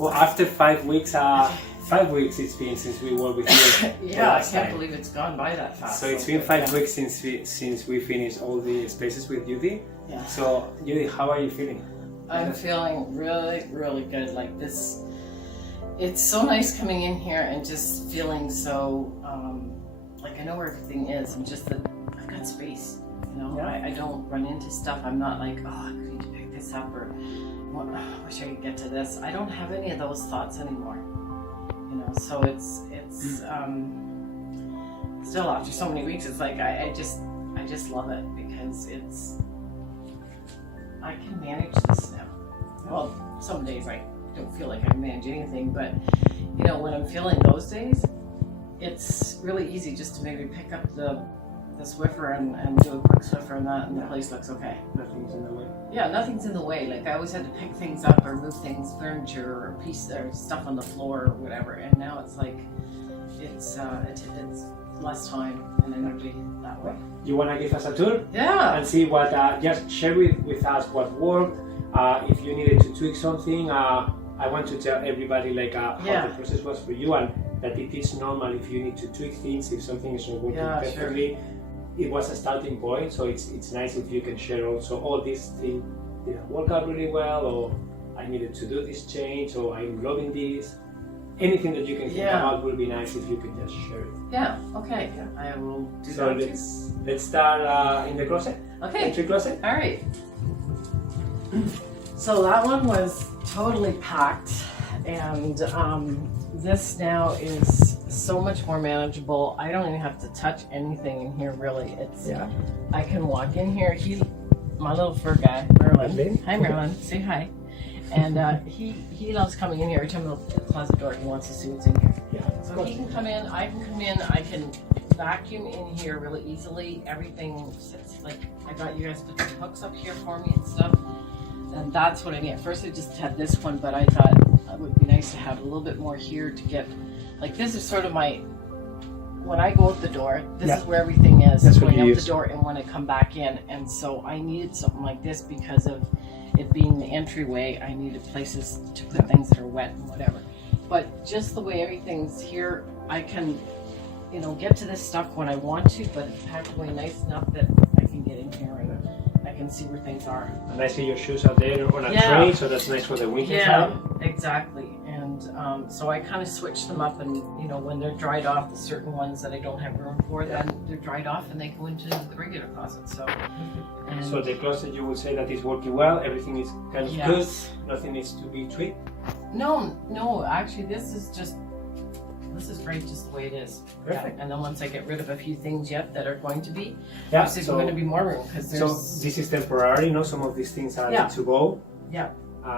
Well, after 5 weeks, 5 weeks it's been since we were with you. Yeah, I can't believe it's gone by that fast. So it's been 5 weeks since we finished all the spaces with Judie. Yeah. So Judie, how are you feeling? I'm feeling really, really good. Like this, it's so nice coming in here and just feeling so, like I know where everything is. I'm just that I've got space. You know, Yeah. I don't run into stuff. I'm not like, oh, I need to pick this up or I wish I could get to this. I don't have any of those thoughts anymore. You know, so it's still after so many weeks, it's like I just love it because I can manage this now. Well, some days I don't feel like I can manage anything, but you know, when I'm feeling those days, it's really easy just to maybe pick up the Swiffer and do a quick Swiffer and that, and the place looks okay. Nothing's in the way. Yeah, nothing's in the way. Like I always had to pick things up or move things, furniture or stuff on the floor or whatever. And now it's like it's less time and energy that way. You want to give us a tour? Yeah. And see what, just share with us what worked. If you needed to tweak something, I want to tell everybody like how the process was for you, and that it is normal if you need to tweak things, if something is not working perfectly. Sure. It was a starting point, so it's nice if you can share also all these things didn't work out really well, or I needed to do this change, or I'm loving this. Anything that you can think about will be nice if you can just share it. Yeah, okay. Yeah. I will do so that. Let's start in the closet. Okay. Entry closet. All right. So that one was totally packed, and this now is so much more manageable. I don't even have to touch anything in here really. I can walk in here. My little fur guy, Merlin. Hi Merlin, say hi. And he loves coming in here. Every time I open the closet door, he wants to see what's in here. Yeah. So he can come in, I can come in, I can vacuum in here really easily. Everything sits like I got you guys put some hooks up here for me and stuff. And that's what I mean. At first I just had this one, but I thought it would be nice to have a little bit more here to get, like this is sort of my, when I go out the door, this is where everything is. That's going out the door and when I come back in. And so I needed something like this because of it being the entryway. I needed places to put things that are wet and whatever. But just the way everything's here, I can, you know, get to this stuff when I want to, but it's packed away nice enough that I can get in here and I can see where things are. And I see your shoes out there on a tray, so that's nice for the winter time. Yeah, exactly. And so I kind of switch them up, and you know, when they're dried off, the certain ones that I don't have room for, then they're dried off and they go into the regular closet. So the closet, you would say that is working well, everything is kind of good, nothing needs to be tweaked? No, actually this is great just the way it is. Perfect. Yeah. And then once I get rid of a few things yet that are going to be, there's going to be more room because there's. So this is temporary, no? Some of these things are need to go. Yeah.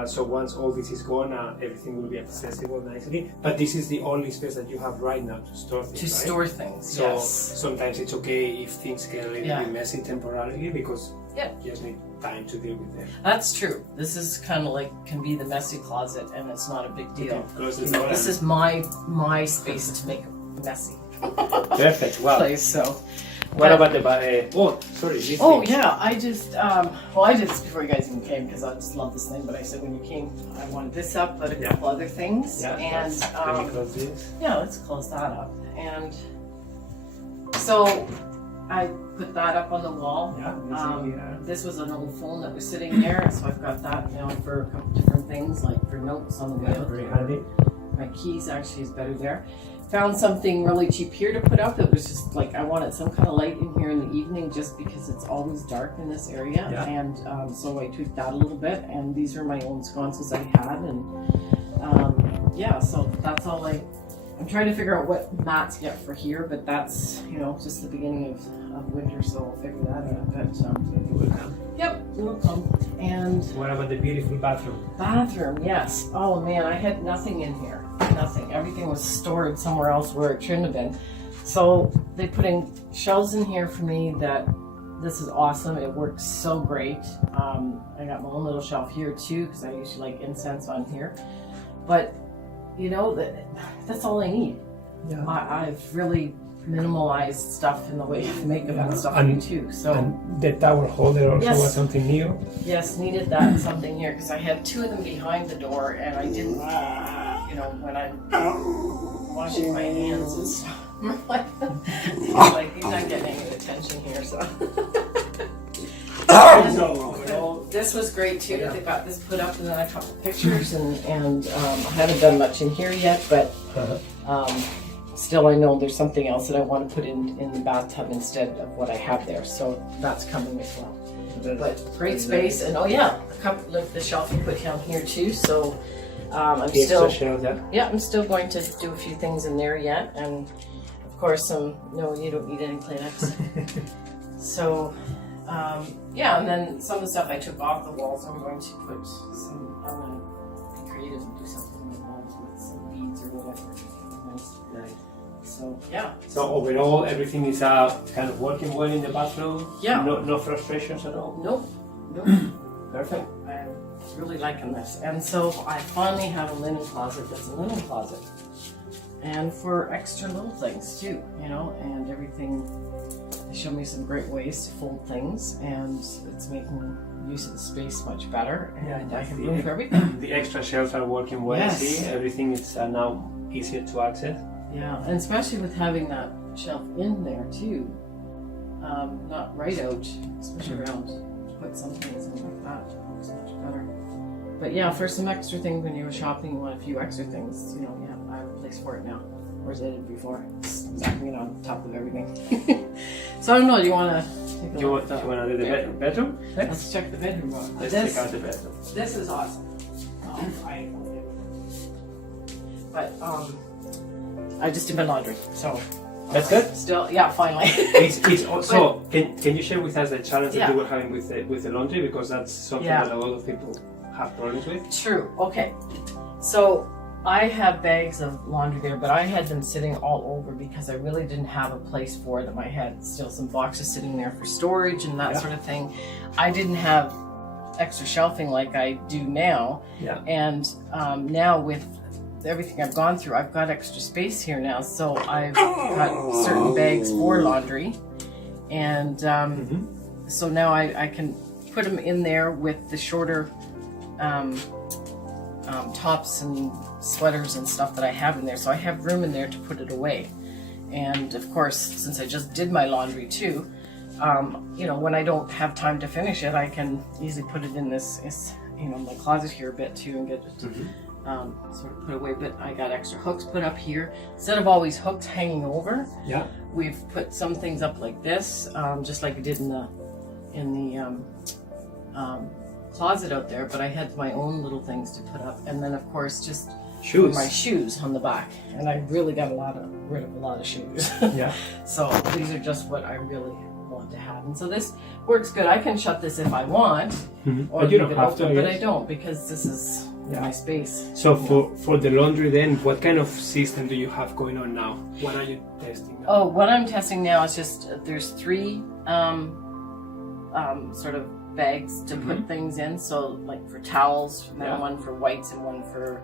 So once all this is gone, everything will be accessible nicely. But this is the only space that you have right now to store things. To store things. So sometimes it's okay if things get a little bit messy temporarily because you just need time to deal with them. That's true. This is kind of like can be the messy closet, and it's not a big deal. Close the You know, door this is my space to make it messy. Perfect. Wow. Place, so. What about the this thing. Yeah, I just I did this before you guys even came because I just love this thing. But I said when you came, I wanted this up, but a couple other things. Yeah, and let me close this. Yeah, let's close that up. And so I put that up on the wall. Yeah. This was an old phone that was sitting there, so I've got that now for a couple different things, like for notes on the way out. Very handy. My keys actually is better there. Found something really cheap here to put up. It was just like I wanted some kind of light in here in the evening just because it's always dark in this area. Yeah. And so I tweaked that a little bit. And these are my own sconces I had. And so that's all I'm trying to figure out what mats get for here, but that's, you know, just the beginning of winter, so I'll figure that out. But yep, it will come. And what about the beautiful bathroom? Bathroom, yes. Oh man, I had nothing in here. Nothing. Everything was stored somewhere else where it shouldn't have been. So they put in shelves in here for me that this is awesome. It works so great. I got my own little shelf here too because I usually like incense on here. But you know, that's all I need. Yeah. I've really minimalized stuff in the way of makeup and stuff too. So and the towel holder also was something new. Yes, needed that something here because I have two of them behind the door, and I didn't, you know, when I'm washing my hands and stuff. like he's not getting any attention here, so. This was great too. They got this put up, and then I took pictures, and I haven't done much in here yet, but still I know there's something else that I want to put in the bathtub instead of what I have there, so that's coming as well. But great space, and oh yeah, the shelf you put down here too. So I'm still I'm still going to do a few things in there yet, and of course no, you don't need any Kleenex. So yeah, and then some of the stuff I took off the walls, I'm going to put some. I'm going to be creative and do something on the walls with some beads or whatever. Nice. So yeah. So overall, everything is kind of working well in the bathroom. Yeah. No frustrations at all. Nope. Perfect. I'm really liking this, and so I finally have a linen closet that's a linen closet, and for extra little things too, you know, and everything. They showed me some great ways to fold things, and it's making use of the space much better, and I have room for everything. The extra shelves are working well. Yes. See, everything is now easier to access. Yeah, and especially with having that shelf in there too, not right out, especially around, put some things in like that. It looks much better. But yeah, for some extra things when you were shopping, you want a few extra things, you know, I have a place for it now. Whereas I did before, stacking it on top of everything. So I don't know, do you want to take a look at you want to do the bedroom? Let's check the bedroom. Let's check out the bedroom. This is awesome. But I just did my laundry, so. That's good? Still, yeah, finally. It's also, can you share with us the challenge that you were having with the laundry? Because that's something that a lot of people have problems with. True, okay. So I have bags of laundry there, but I had them sitting all over because I really didn't have a place for them. I had still some boxes sitting there for storage and that sort of thing. I didn't have extra shelving like I do now. Yeah. And now with everything I've gone through, I've got extra space here now. So I've got certain bags for laundry. And so now I can put them in there with the shorter tops and sweaters and stuff that I have in there, so I have room in there to put it away. And of course, since I just did my laundry too, you know, when I don't have time to finish it, I can easily put it in this, you know, my closet here a bit too, and get it sort of put away. But I got extra hooks put up here instead of always hooks hanging over. Yeah, we've put some things up like this, just like we did in the closet out there, but I had my own little things to put up, and then of course just my shoes on the back, and I really got rid of a lot of shoes. Yeah. So these are just what I really want to have, and so this works good. I can shut this if I want, or you don't have to, but I don't, because this is my space. So for the laundry then, what kind of system do you have going on now? What are you testing now? Oh, what I'm testing now is just there's 3 sort of bags to put things in, so like for towels, one for whites and one for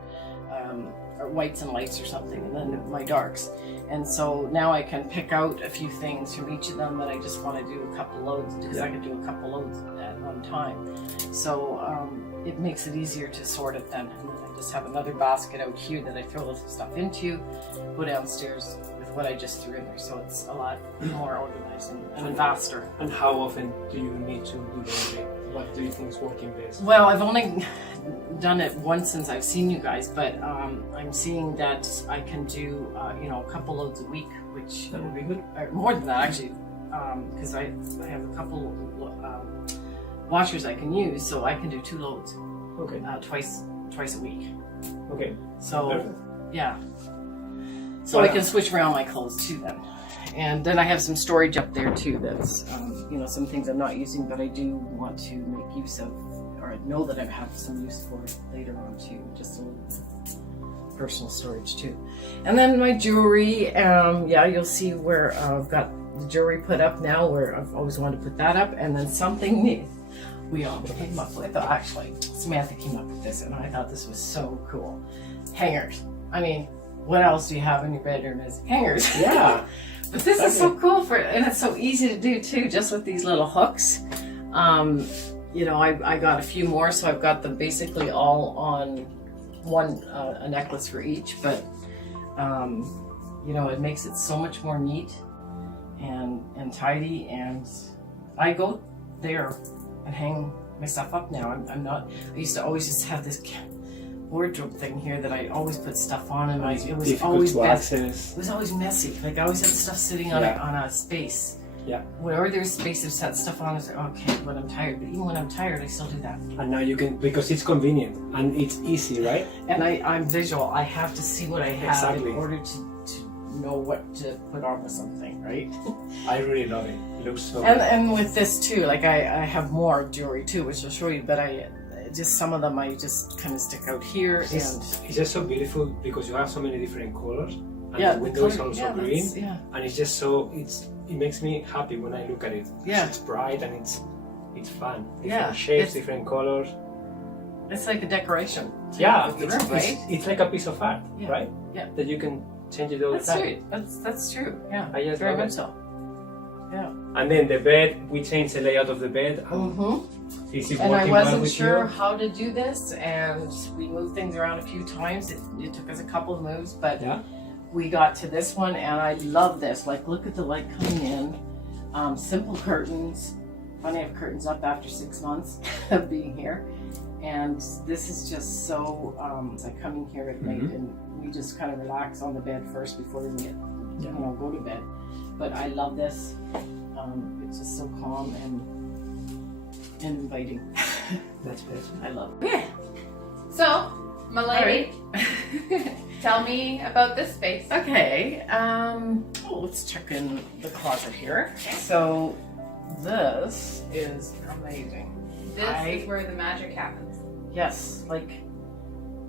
or whites and lights or something, and then my darks. And so now I can pick out a few things from each of them that I just want to do a couple loads, because I could do a couple loads at one time. So it makes it easier to sort it then. And then I just have another basket out here that I throw the stuff into, go downstairs with what I just threw in there. So it's a lot more organized and faster. And how often do you need to do the laundry? What do you think is working best? Well, I've only done it once since I've seen you guys, but I'm seeing that I can do you know, a couple loads a week, which that would be good. Or more than that actually, because I have a couple washers I can use, so I can do 2 loads. Okay. Twice a week. Okay. So perfect. Yeah. So I can switch around my clothes too then. And then I have some storage up there too that's, you know, some things I'm not using, but I do want to make use of, or I know that I have some use for it later on too, just a little personal storage too. And then my jewelry, yeah, you'll see where I've got the jewelry put up now, where I've always wanted to put that up, and then something new we all came up with. Actually, Samantha came up with this, and I thought this was so cool. Hangers. I mean, what else do you have in your bedroom is hangers. Yeah. But this is so cool and it's so easy to do too, just with these little hooks. You know, I got a few more, so I've got them basically all on one, a necklace for each, but you know, it makes it so much more neat and tidy, and I go there and hang my stuff up now. I'm not, I used to always just have this wardrobe thing here that I always put stuff on, and it was always messy. It was always messy. Like I always had stuff sitting on a space. Yeah. Whenever there's space to set stuff on, I was like, okay, when I'm tired. But even when I'm tired, I still do that. And now you can, because it's convenient and it's easy, right? And I'm visual. I have to see what I have in order to know what to put on with something, right? I really love it. It looks so good. And with this too, like I have more jewelry too, which I'll show you, but just some of them I just kind of stick out here. It's just so beautiful because you have so many different colors. And yeah, the window is also green. Yeah. And it's just so, it makes me happy when I look at it. Yeah. It's bright and it's fun. Yeah. Different shapes, different colors. It's like a decoration. Yeah, right? It's like a piece of art, right? Yeah. That you can change it all the time. That's true. Yeah. I just very love much it. so. Yeah. And then the bed, we changed the layout of the bed. This is and I working wasn't well with sure you. how to do this, and we moved things around a few times. It took us a couple of moves, but we got to this one, and I love this. Like, look at the light coming in. Simple curtains. Funny, I have curtains up after 6 months of being here, and this is just so. It's like coming here at night, and we just kind of relax on the bed first before we get, go to bed. But I love this. It's just so calm and inviting. That's good. I love it. Okay. So, my lady, tell me about this space. Okay. Let's check in the closet here. So, this is amazing. This is where the magic happens. Yes, like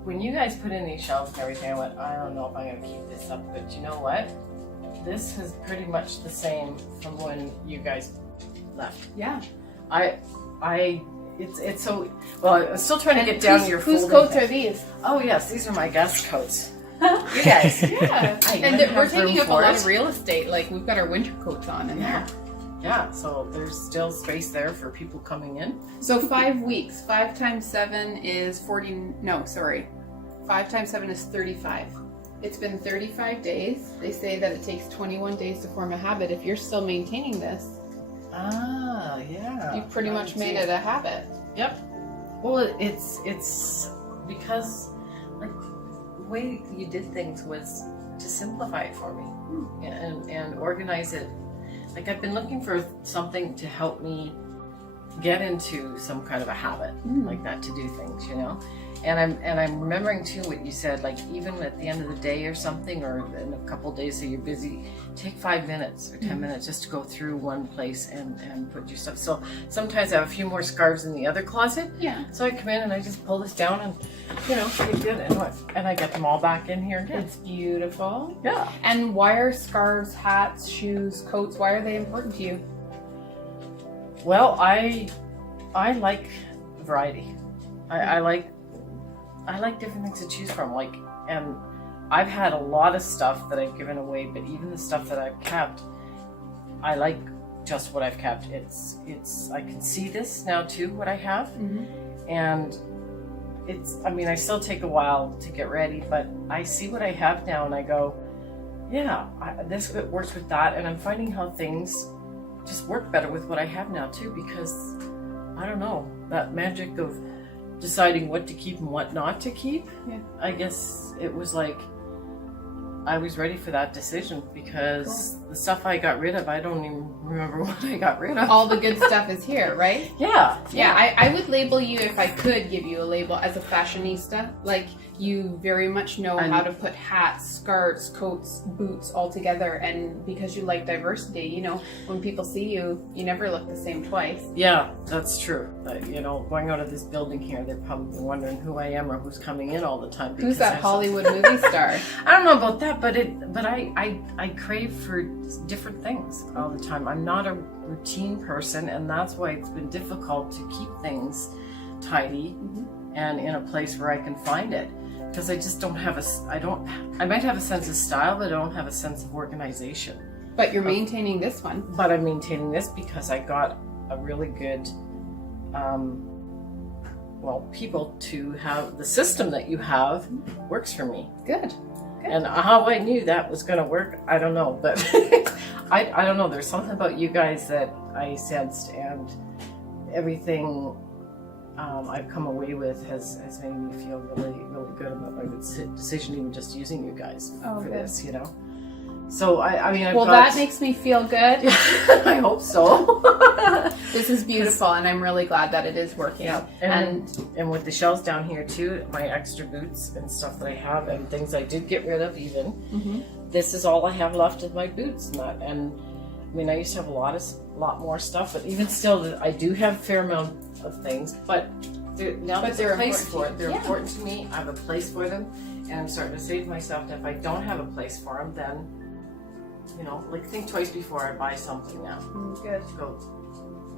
when you guys put in these shelves and everything, I went, I don't know if I'm gonna keep this up, but you know what? This is pretty much the same from when you guys left. Yeah. It's so, well, I'm still trying to get down to your whose folding coats thing. are these? Oh yes, these are my guest coats. You guys. Yeah. And even we're have room taking up a for lot it. of real estate. Like, we've got our winter coats on in there. Yeah, so there's still space there for people coming in. So 5 weeks. 5 times 7 is 40. No, sorry. 5 times 7 is 35. It's been 35 days. They say that it takes 21 days to form a habit. If you're still maintaining this, yeah. you've pretty much made it a habit. Yep. Well, it's because like the way you did things was to simplify it for me and organize it. Like I've been looking for something to help me get into some kind of a habit like that, to do things, And I'm remembering too what you said, like even at the end of the day or something, or in a couple of days that you're busy, take 5 minutes or 10 minutes just to go through one place and put your stuff. So sometimes I have a few more scarves in the other closet. Yeah. So I come in and I just pull this down and get good, and I get them all back in here again. It's beautiful. Yeah. And why are scarves, hats, shoes, coats, why are they important to you? Well, I like variety. I like different things to choose from. And I've had a lot of stuff that I've given away, but even the stuff that I've kept, I like just what I've kept. I can see this now too, what I have, and I still take a while to get ready, but I see what I have now and I go, this works with that, and I'm finding how things just work better with what I have now too, because I don't know, that magic of deciding what to keep and what not to keep. Yeah. I guess it was like I was ready for that decision, because the stuff I got rid of, I don't even remember what I got rid of. All the good stuff is here, right? Yeah. I would label you, if I could give you a label, as a fashionista. Like, you very much know how to put hats, scarves, coats, boots all together, and because you like diversity, when people see you, you never look the same twice. Yeah, that's true. Going out of this building here, they're probably wondering who I am or who's coming in all the time. Who's that Hollywood movie star? I don't know about that, but I crave for different things all the time. I'm not a routine person, and that's why it's been difficult to keep things tidy and in a place where I can find it. because I just don't have I might have a sense of style, but I don't have a sense of organization. But you're maintaining this one. But I'm maintaining this because I got a really good, people to have. The system that you have works for me. Good. And how I knew that was going to work, I don't know. But I don't know. There's something about you guys that I sensed, and everything I've come away with has made me feel really, really good about my decision, even just using you guys for this, you know. So I mean, that makes me feel good. I hope so. This is beautiful, and I'm really glad that it is working. Yeah, and with the shelves down here too, my extra boots and stuff that I have, and things I did get rid of even. Mm-hmm. This is all I have left of my boots, and I mean, I used to have a lot more stuff, but even still, I do have a fair amount of things. But there's a place for it. They're important to me. I have a place for them, and I'm starting to say to myself that if I don't have a place for them, then, you know, like, think twice before I buy something now. Good. Go,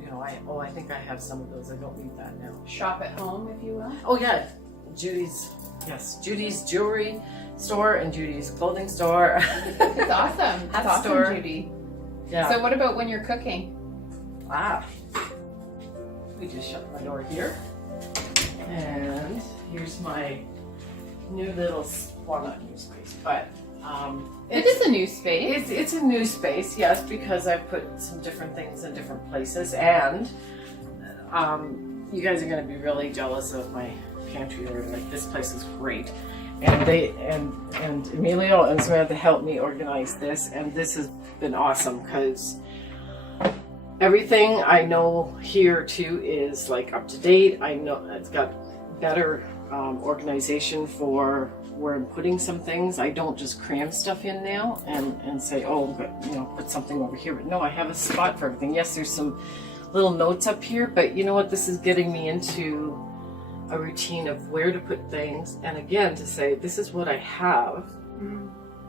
you know, I think I have some of those. I don't need that now. Shop at home, if you will. Oh yeah, Judie's jewelry store and Judie's clothing store. It's awesome. That's awesome, store. Judy. Yeah. So what about when you're cooking? We just shut my door here, and here's my new little, well, not new space, but it is a new space. It's a new space, yes, because I've put some different things in different places, and you guys are going to be really jealous of my pantry order. Like, this place is great, and and Emilio and Samantha helped me organize this, and this has been awesome because everything I know here too is like up to date. I know it's got better organization for where I'm putting some things. I don't just cram stuff in now and say, oh, but, you know, put something over here. But no, I have a spot for everything. Yes, there's some little notes up here, but you know what? This is getting me into a routine of where to put things, and again to say this is what I have,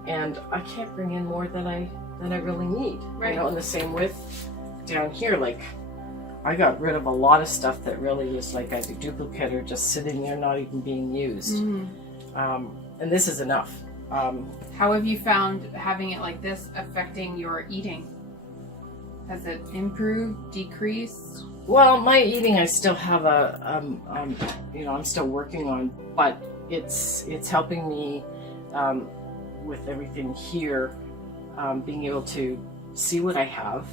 and I can't bring in more than I really need. Right. You know, and the same with down here. Like, I got rid of a lot of stuff that really is like a duplicate or just sitting there not even being used. And this is enough. How have you found having it like this affecting your eating? Has it improved, decreased? Well, my eating, I still have you know, I'm still working on, but it's helping me with everything here, being able to see what I have,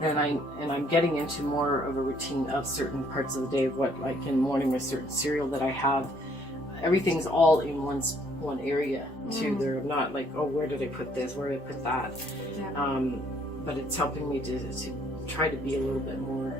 and I'm getting into more of a routine of certain parts of the day. What, like in the morning, a certain cereal that I have, everything's all in one area too. They're not like, oh, where did I put this? Where did I put that? Yeah. But it's helping me to try to be a little bit more,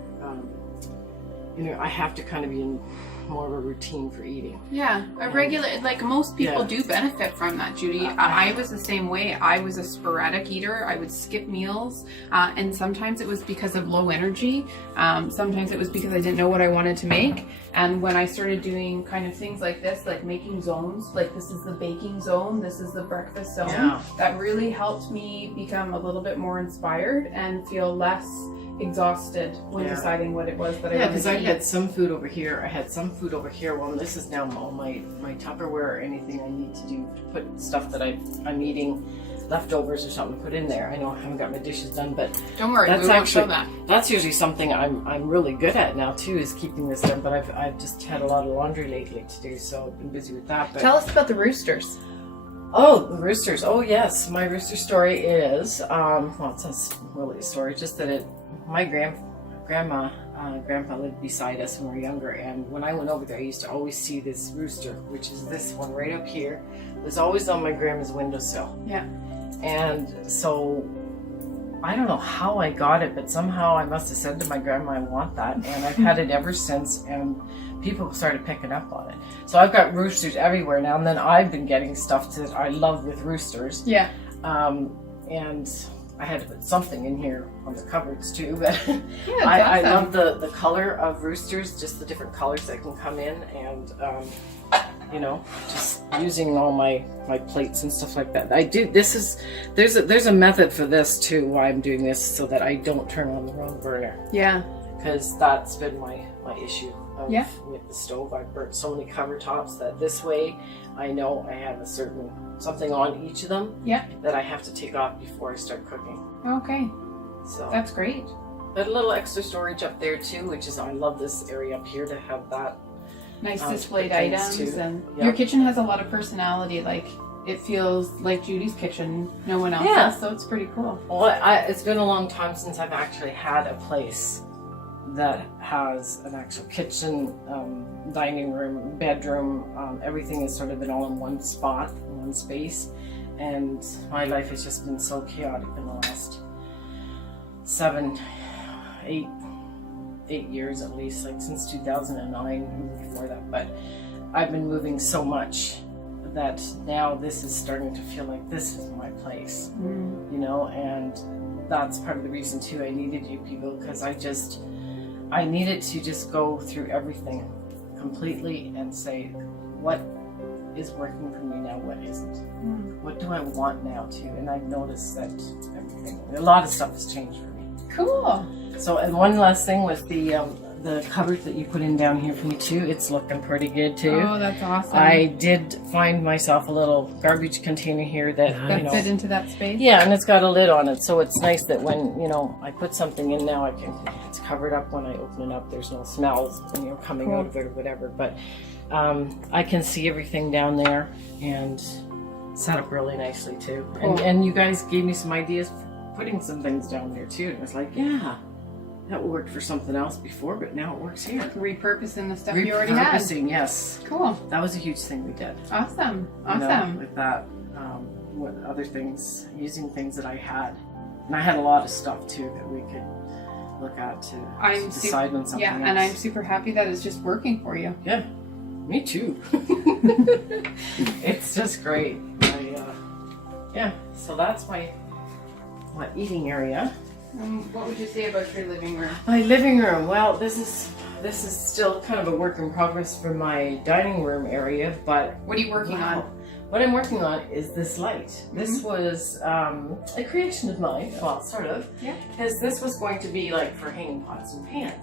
you know, I have to kind of be in more of a routine for eating. Yeah, a regular, like most people do benefit from that, Judy. I was the same way. I was a sporadic eater. I would skip meals, and sometimes it was because of low energy. Sometimes it was because I didn't know what I wanted to make. And when I started doing kind of things like this, like making zones, like this is the baking zone, this is the breakfast zone, that really helped me become a little bit more inspired and feel less exhausted when deciding what it was that I wanted to eat. Because I had some food over here, I had some food over here. Well, this is now all my Tupperware or anything I need to do to put stuff that I'm eating, leftovers or something, put in there. I know I haven't got my dishes done, but don't worry, we won't show that. That's usually something I'm really good at now too, is keeping this done. But I've just had a lot of laundry lately to do, so I've been busy with that. But tell us about the roosters. Oh, the roosters. Oh yes, my rooster story is well, it's not really a story, just that my grandpa lived beside us when we were younger, and when I went over there, I used to always see this rooster, which is this one right up here. It was always on my grandma's windowsill. Yeah. And so I don't know how I got it, but somehow I must have said to my grandma, I want that, and I've had it ever since, and people started picking up on it. So I've got roosters everywhere now, and then I've been getting stuff that I love with roosters. Yeah. And I had to put something in here on the cupboards too, but yeah, I love the color of roosters, just the different colors that can come in, and you know, just using all my plates and stuff like that. There's a method for this too, why I'm doing this, so that I don't turn on the wrong burner. Yeah. Because that's been my issue. of, Yeah. with the stove. I've burnt so many countertops that this way I know I have something on each of them Yeah. that I have to take off before I start cooking. Okay, So that's great. but a little extra storage up there too, which is, I love this area up here to have that. Nice to displayed put things items, too. and Yeah. your kitchen has a lot of personality. Like it feels like Judie's kitchen, no one else's. Yeah. So it's pretty cool. Well, it's been a long time since I've actually had a place that has an actual kitchen, dining room, bedroom. Everything has sort of been all in one spot, one space. And my life has just been so chaotic in the last 8 years at least, like since 2009, and before that. But I've been moving so much that now this is starting to feel like this is my place, you know, and that's part of the reason too I needed you people, because I needed to just go through everything completely and say what is working for me now, what isn't, what do I want now too. And I've noticed that a lot of stuff has changed for me. Cool. So, and one last thing was the cupboard that you put in down here for me too. It's looking pretty good too. Oh, that's awesome. I did find myself a little garbage container here that, you know, fit into that space. yeah, and it's got a lid on it, so it's nice that when, you know, I put something in now, it's covered up when I open it up. There's no smells, you know, coming out of it or whatever. But I can see everything down there and set up really nicely too. Cool. And you guys gave me some ideas for putting some things down there too. And it's like, yeah, that worked for something else before, but now it works here. Repurposing the stuff you already had. Repurposing, yes. Cool. That was a huge thing we did. Awesome. You know, Awesome. with that, what other things, using things that I had. And I had a lot of stuff too that we could look at to decide on something else. And I'm super happy that it's just working for you. Yeah, me too. It's just great. Yeah, so that's my eating area. What would you say about your living room? My living room. Well, this is still kind of a work in progress for my dining room area, but What are you working on? what I'm working on is this light. This was a creation of mine, well, sort of. Yeah. Because this was going to be like for hanging pots and pans.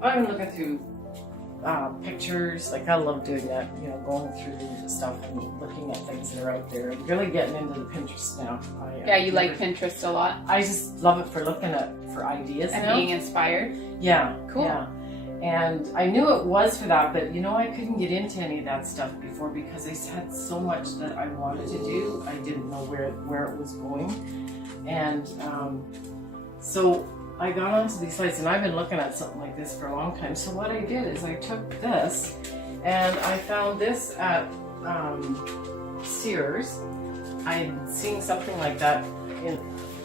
But I've been looking through pictures, like I love doing that, you know, going through the stuff and looking at things that are out there and really getting into the Pinterest now. Yeah, you like Pinterest a lot I just love it for looking at, for ideas. and you know? being inspired. Yeah. Cool. Yeah. And I knew it was for that, but you know, I couldn't get into any of that stuff before because I had so much that I wanted to do. I didn't know where it was going. And so I got onto these sites, and I've been looking at something like this for a long time. So what I did is I took this, and I found this at Sears. I had seen something like that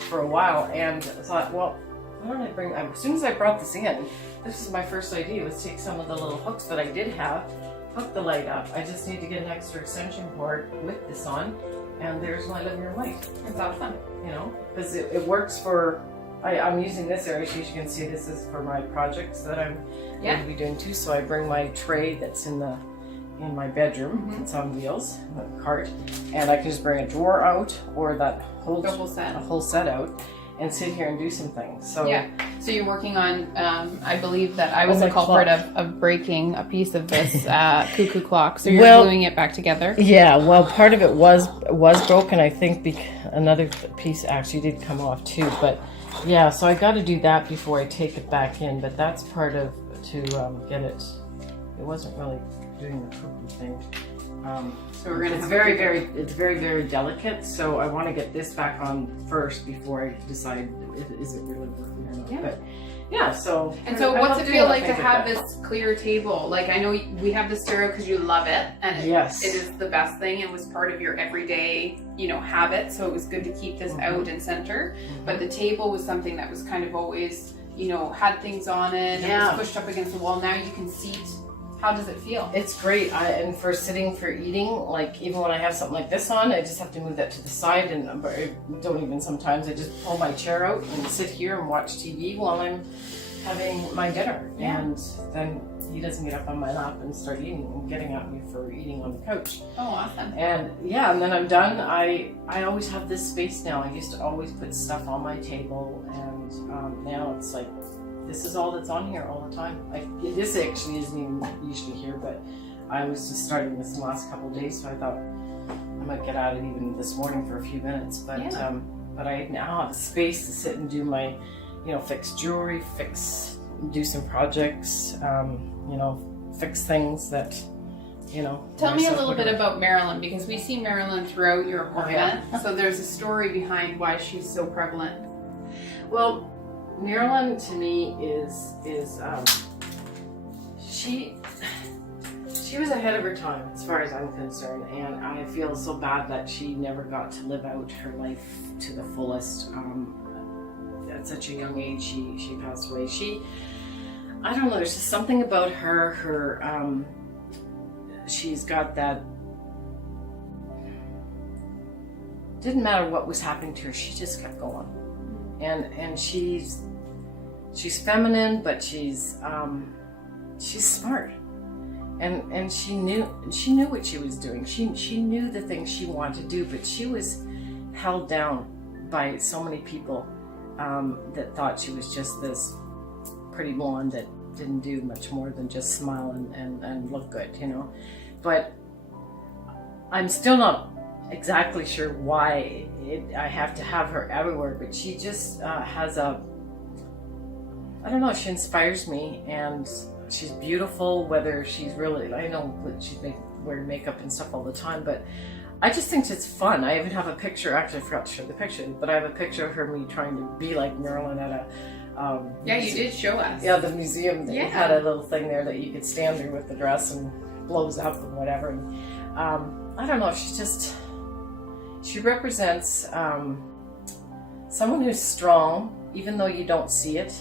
for a while, and I thought, well, why don't I bring, as soon as I brought this in, this is my first idea, was take some of the little hooks that I did have, hook the light up. I just need to get an extra extension cord with this on, and there's my living room light. That's awesome. You know, because it works for, I'm using this area, so you can see this is for my projects that I'm going to be doing too. So I bring my tray that's in my bedroom, it's on wheels, a cart, and I can just bring a drawer out or that whole set out and sit here and do some things. So yeah, so you're working on, I believe that I was the culprit of breaking a piece of this cuckoo clock, so you're gluing it back together. Yeah, well, part of it was broken. I think another piece actually did come off too, but yeah, so I got to do that before I take it back in, but that's part of to get it. It wasn't really doing the cookie thing. So we're gonna. It's very, very delicate. So I want to get this back on first before I decide is it really working or not. Yeah. But yeah. So. And so, what's it feel like to have this clear table? Like, I know we have the stereo because you love it, and it is the best thing. It was part of your everyday, habit. So it was good to keep this out and center. But the table was something that was kind of always, had things on it and was pushed up against the wall. Now you can seat. How does it feel? It's great. And for sitting for eating, like even when I have something like this on, I just have to move that to the side, and I don't even sometimes. I just pull my chair out and sit here and watch TV while I'm having my dinner. Yeah. And then he doesn't get up on my lap and start eating and getting at me for eating on the couch. Oh, awesome. And and then I'm done. I always have this space now. I used to always put stuff on my table, and now it's like this is all that's on here all the time. This actually isn't even usually here, but I was just starting this in the last couple of days, so I thought I might get at it even this morning for a few minutes. But but I now have a space to sit and do my, fix jewelry, do some projects, fix things that, Tell me a little bit about Marilyn, because we see Marilyn throughout your apartment. Yeah. So there's a story behind why she's so prevalent. Well, Marilyn to me is she was ahead of her time as far as I'm concerned, and I feel so bad that she never got to live out her life to the fullest. At such a young age, she passed away. I don't know, there's just something about her, she's got that, didn't matter what was happening to her, she just kept going. And she's feminine, but she's smart. And she knew what she was doing. She knew the things she wanted to do, but she was held down by so many people that thought she was just this pretty blonde that didn't do much more than just smile and look good, But I'm still not exactly sure why I have to have her everywhere, but she just has I don't know, she inspires me, and she's beautiful, whether she's really, I know that she's wearing makeup and stuff all the time, but I just think it's fun. I even have a picture, actually I forgot to show the picture, but I have a picture of me trying to be like Marilyn at a you did show us. Yeah, the museum, they had a little thing there that you could stand there with the dress and blows up and whatever. And, I don't know, she represents someone who's strong, even though you don't see it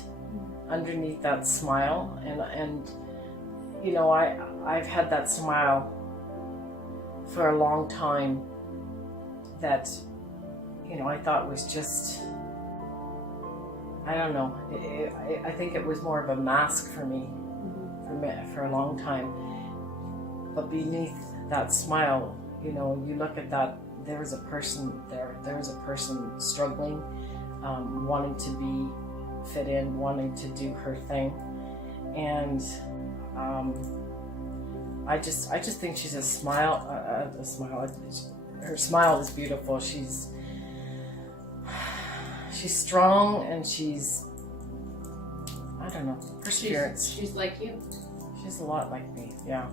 underneath that smile. And I've had that smile for a long time that, I thought was just, I don't know, I think it was more of a mask for me, for a long time. But beneath that smile, you look at that, there was a person there. There was a person struggling, wanting to be fit in, wanting to do her thing. And I just think she's a smile. Her smile is beautiful. She's strong, and she's, I don't know, perseverance. She's like you. She's a lot like me, yeah.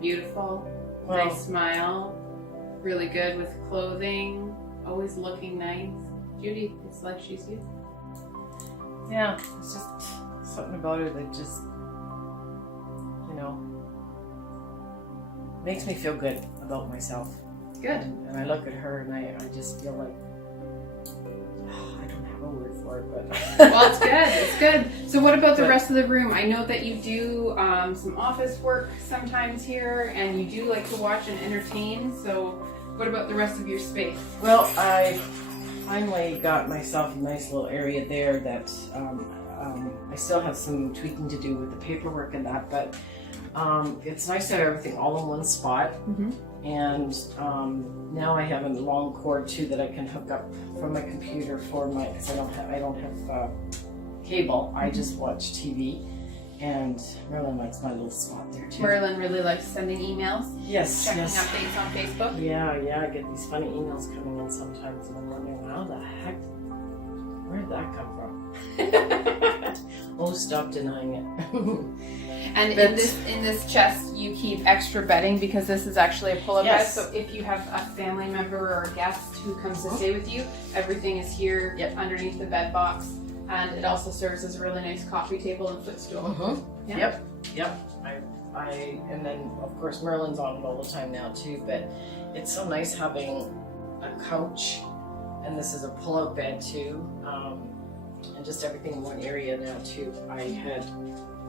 Beautiful, nice smile, really good with clothing, always looking nice. Judie, it's like she's you. Yeah, it's just something about her that just, makes me feel good about myself. Good. And I look at her and I just feel like, I don't have a word for it, but... Well, it's good, it's good. So what about the rest of the room? I know that you do some office work sometimes here, and you do like to watch and entertain, so what about the rest of your space? Well, I finally got myself a nice little area there that I still have some tweaking to do with the paperwork and that, but it's nice to have everything all in one spot. Mm-hmm. And now I have a long cord too that I can hook up from my computer because I don't have cable. I just watch TV, and Marilyn likes my little spot there too. Marilyn really likes sending emails. Yes, checking yes. updates on Facebook. Yeah, I get these funny emails coming in sometimes, and I'm wondering, how the heck, where did that come from? Oh, stop denying it. And in this chest, you keep extra bedding, because this is actually a pull-up bed. So if you have a family member or a guest who comes to stay with you, everything is here underneath the bed box, and it also serves as a really nice coffee table and footstool. Yep. And then of course Merlin's on it all the time now too. But it's so nice having a couch, and this is a pull-out bed too, and just everything in one area now too. I had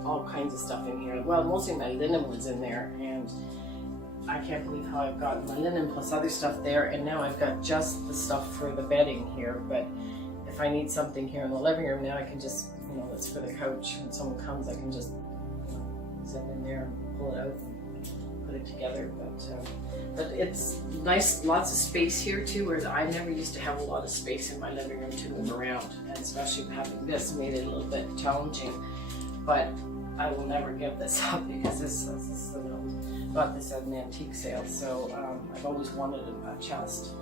all kinds of stuff in here. Well, mostly my linen was in there, and I can't believe how I've got my linen plus other stuff there, and now I've got just the stuff for the bedding here. But if I need something here in the living room, now I can just, that's for the couch. When someone comes, I can just, zip in there and pull it out and put it together. But it's nice, lots of space here too, where I never used to have a lot of space in my living room to move around, and especially having this made it a little bit challenging. But I will never give this up because this got this at an antique sale, so I've always wanted a chest.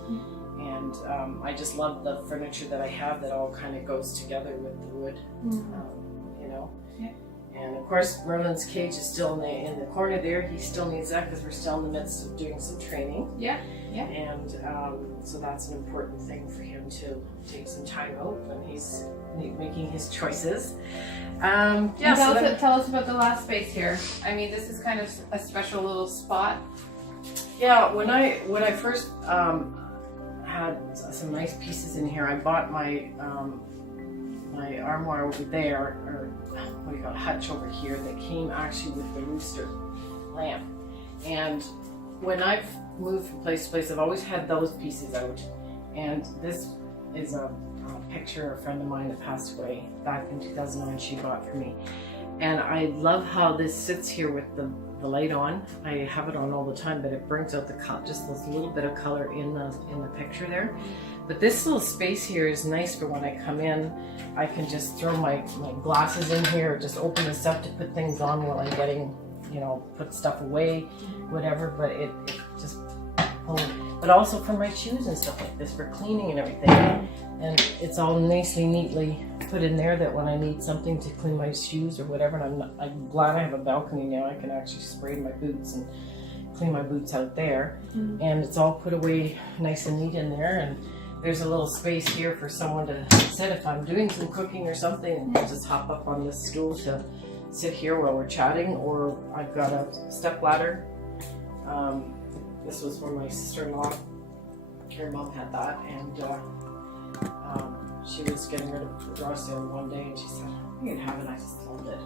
And I just love the furniture that I have that all kind of goes together with the wood, you know. Yeah. And of course, Merlin's cage is still in the corner there. He still needs that because we're still in the midst of doing some training. Yeah, yeah. And so that's an important thing for him to take some time out when he's making his choices. Yeah. Tell us about the last space here. I mean, this is kind of a special little spot. Yeah. When I first had some nice pieces in here, I bought my my armoire over there, or what do you call it, hutch over here, that came actually with the rooster lamp. And when I've moved from place to place, I've always had those pieces out. And this is a picture a friend of mine that passed away back in 2009 she bought for me. And I love how this sits here with the light on. I have it on all the time, but it brings out the just this little bit of color in the picture there. But this little space here is nice for when I come in. I can just throw my glasses in here, or just open this up to put things on while I'm getting, you know, put stuff away, whatever. But it just, but also for my shoes and stuff like this, for cleaning and everything. And it's all nicely, neatly put in there that when I need something to clean my shoes or whatever, and I'm glad I have a balcony now. I can actually spray my boots and clean my boots out there. And it's all put away nice and neat in there. And there's a little space here for someone to sit if I'm doing some cooking or something, and just hop up on this stool to sit here while we're chatting. Or I've got a step ladder. This was from my sister-in-law. Her mom had that, and she was getting rid of the garage sale one day, and she said, "You can have it." I just loved it.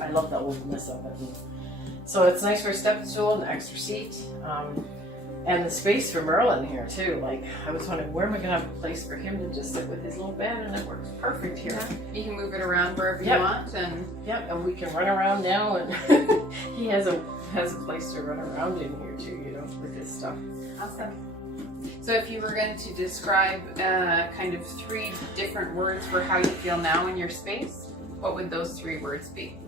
I love the openness of it. So it's nice for a step stool, an extra seat, and the space for Merlin here too. Like, I was wondering, where am I going to have a place for him to just sit with his little bed, and it works perfect here. Yeah. You can move it around wherever you want, and and we can run around now, and he has a place to run around in here too, you know, with his stuff. Awesome. So if you were going to describe kind of 3 different words for how you feel now in your space, what would those 3 words be?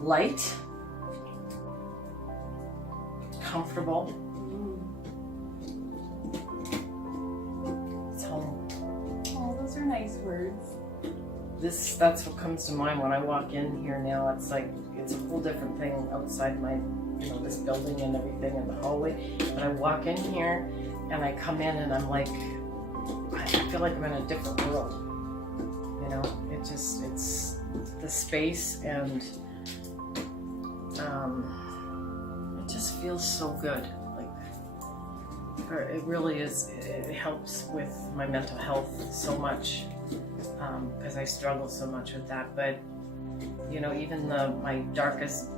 Light, comfortable, it's home. Oh, those are nice words. That's what comes to mind when I walk in here now. It's like, it's a whole different thing outside my, you know, this building and everything in the hallway. But I walk in here and I come in and I'm like, I feel like I'm in a different world. You know, it's the space, and it just feels so good. Like, it really is, it helps with my mental health so much, because I struggle so much with that. But, you know, even my deepest,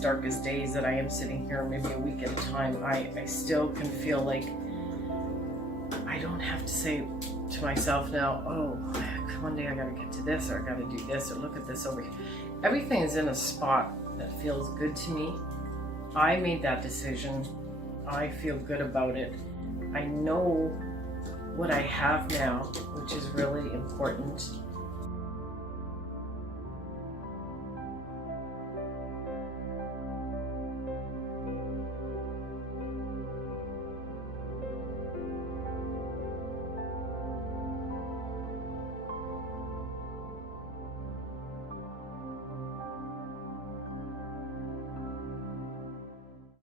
darkest days that I am sitting here maybe a week at a time, I still can feel like I don't have to say to myself now, oh, one day I gotta get to this, or I gotta do this, or look at this over here. Everything is in a spot that feels good to me. I made that decision. I feel good about it. I know what I have now, which is really important.